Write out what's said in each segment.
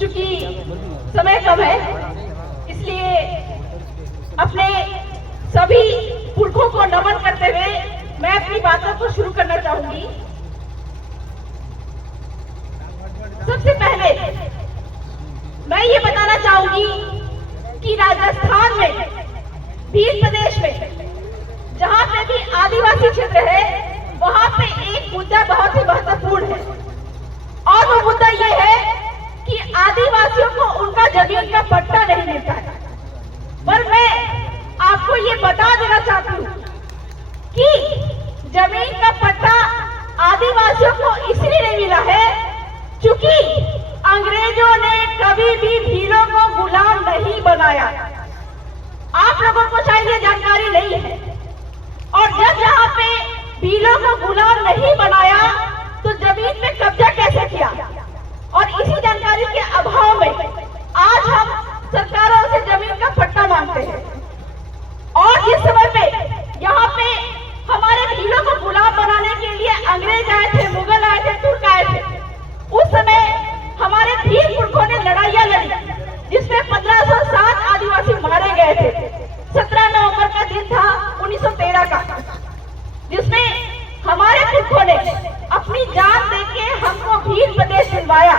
चूंकि समय कम है इसलिए अपने सभी पुरखों को नमन करते हुए मैं अपनी बातों को शुरू करना चाहूंगी। सबसे पहले मैं ये बताना चाहूंगी कि राजस्थान में भील प्रदेश में जहां पे भी आदिवासी क्षेत्र है वहां पे एक मुद्दा बहुत ही महत्वपूर्ण है और वो मुद्दा ये है कि आदिवासियों को उनका जमीन का पट्टा नहीं मिलता है। पर मैं आपको ये बता देना चाहती हूँ कि जमीन का पट्टा आदिवासियों को इसलिए नहीं मिला है क्योंकि अंग्रेजों ने कभी भी भीलों को गुलाम नहीं बनाया। आप लोगों को शायद ये जानकारी नहीं है। और जब यहाँ पे भीलों को गुलाम नहीं बनाया तो जमीन पे कब्जा कैसे किया? और इसी जानकारी के अभाव में आज हम सरकारों से जमीन का पट्टा मांगते हैं। और जिस समय पे यहाँ पे हमारे भीलों को गुलाम बनाने के लिए अंग्रेज आए थे, मुगल आए थे, तुर्क आए थे, उस समय हमारे भील पुरखों ने लड़ाइयाँ लड़ी जिसमें 1507 आदिवासी मारे गए थे। 17 नवंबर का दिन था 1913 का, जिसमें हमारे पुरखों ने अपनी जान देके हमको भील प्रदेश दिलवाया।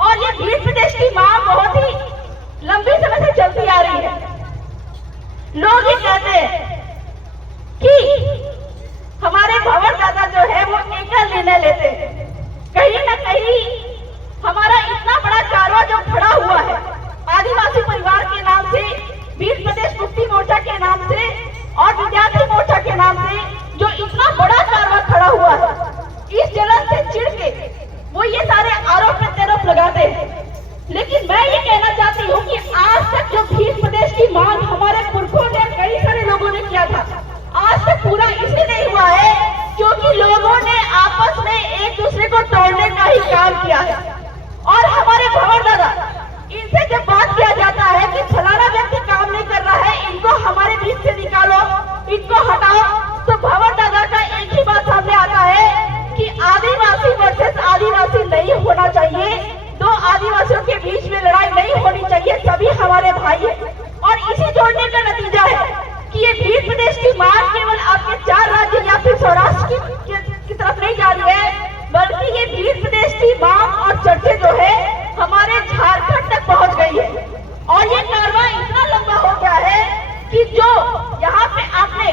और ये भील प्रदेश की मांग बहुत ही लंबी समय से चलती आ रही है। लोग ये कहते हैं कि हमारे भंवर दादा जो है वो एकल निर्णय लेते हैं। कहीं ना कहीं हमारा इतना बड़ा कारवा जो खड़ा हुआ है आदिवासी परिवार के नाम से, भील प्रदेश मुक्ति मोर्चा के नाम से और विद्यार्थी मोर्चा के नाम से, जो इतना बड़ा कारवा खड़ा हुआ है, इस जलन से चिढ़ के वो ये सारे आरोप प्रत्यारोप लगाते हैं। लेकिन मैं ये कहना चाहती हूँ कि आज तक जो भील प्रदेश की मांग हमारे पुरखों ने, कई सारे लोगों ने किया था, आज तक पूरा इसलिए नहीं हुआ है क्योंकि लोगों ने आपस में एक दूसरे को तोड़ने का ही काम किया है। और हमारे भंवर दादा, इनसे जब बात किया जाता है कि फलाना व्यक्ति काम नहीं कर रहा है, इनको हमारे बीच से निकालो, इनको हटाओ, तो भंवर दादा का एक ही बात सामने आता है कि आदिवासी वर्सेस आदिवासी नहीं होना चाहिए, दो आदिवासियों के बीच में लड़ाई नहीं होनी चाहिए, सभी हमारे भाई हैं। और इसी जोड़ने का नतीजा है कि ये भील प्रदेश की मांग केवल आपके 4 राज्य या फिर सौराष्ट्र की तरफ नहीं जा रही है, बल्कि ये भील प्रदेश की मांग और चर्चा जो है हमारे झारखंड तक पहुंच गई है। और ये कारवां इतना लंबा हो गया है कि जो यहाँ पे आपने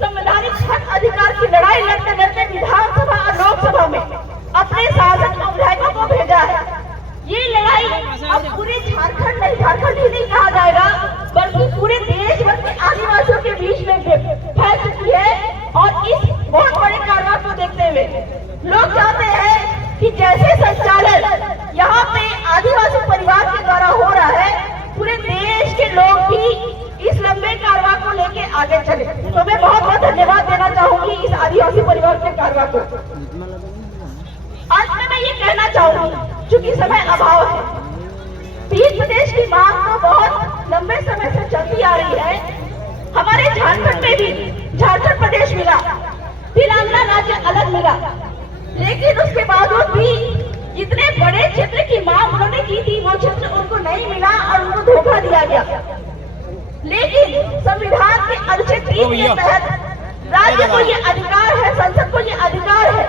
संवैधानिक हक अधिकार की लड़ाई लड़ते लड़ते विधानसभा और लोकसभा में अपने सांसद और विधायकों को भेजा है, ये लड़ाई अब पूरे झारखंड ही नहीं कहा जाएगा बल्कि पूरे देश भर के आदिवासियों के बीच में फैल चुकी है। और इस बहुत बड़े कारवां को देखते हुए लोग चाहते हैं कि जैसे संचालन यहाँ पे आदिवासी परिवार के द्वारा हो रहा है, पूरे देश के लोग भी इस लंबे कारवां को लेके आगे चले। तो मैं बहुत बहुत धन्यवाद देना चाहूंगी इस आदिवासी परिवार के कारवां को। अंत में मैं ये कहना चाहूंगी, चूंकि समय अभाव है, भील प्रदेश की मांग तो बहुत लंबे समय से चलती आ रही है। हमारे झारखंड में भी झारखंड प्रदेश मिला, तेलंगाना राज्य अलग मिला, लेकिन उसके बावजूद भी जितने बड़े क्षेत्र की मांग उन्होंने की थी वो क्षेत्र उनको नहीं मिला और उनको धोखा दिया गया। लेकिन संविधान के अनुच्छेद 3 के तहत राज्य को ये अधिकार है, संसद को ये अधिकार है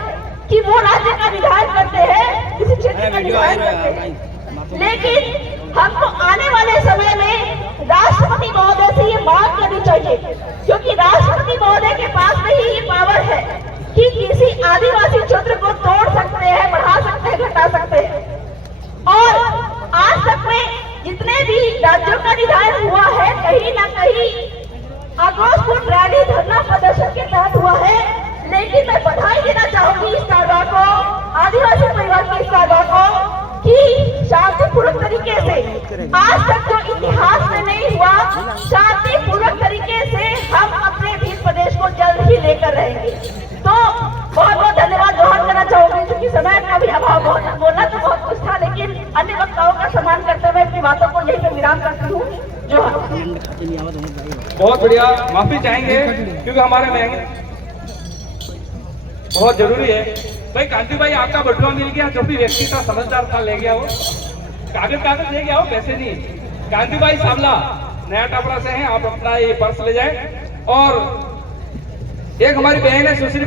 कि वो राज्य का विधायन करते हैं, किसी क्षेत्र का विधायन करते हैं। लेकिन हमको आने वाले समय में राष्ट्रपति महोदय से ये मांग करनी चाहिए, क्योंकि राष्ट्रपति महोदय के पास में ही ये पावर है कि किसी आदिवासी क्षेत्र को तोड़ सकते हैं, बढ़ा सकते हैं, घटा सकते हैं। और आज तक में जितने भी राज्यों का विधायन हुआ है, कहीं ना कहीं आक्रोशपूर्ण रैली, धरना प्रदर्शन के तहत हुआ है। लेकिन मैं बधाई देना चाहूंगी इस कारवां को, आदिवासी परिवार के इस कारवां को, कि शांतिपूर्वक तरीके से आज तक जो इतिहास में नहीं हुआ, शांतिपूर्वक तरीके से हम अपने भील प्रदेश को जल्द ही लेकर रहेंगे। तो बहुत बहुत धन्यवाद जोहार करना चाहूंगी, क्योंकि समय का भी अभाव, बोलना तो बहुत कुछ था, लेकिन अन्य वक्ताओं का सम्मान करते हुए अपनी बातों को यही पे विराम करती हूँ। जोहार। बहुत बढ़िया, माफी चाहेंगे क्योंकि हमारे में बहुत जरूरी है। भाई कांति भाई, आपका बटुआ मिल गया, जो भी व्यक्ति था समझदार था ले गया वो। कागज कागज लेके आओ, पैसे नहीं। गांधी भाई सावला नया टापरा से हैं, आप अपना ये पर्स ले जाएं। और एक हमारी बहन है सुश्री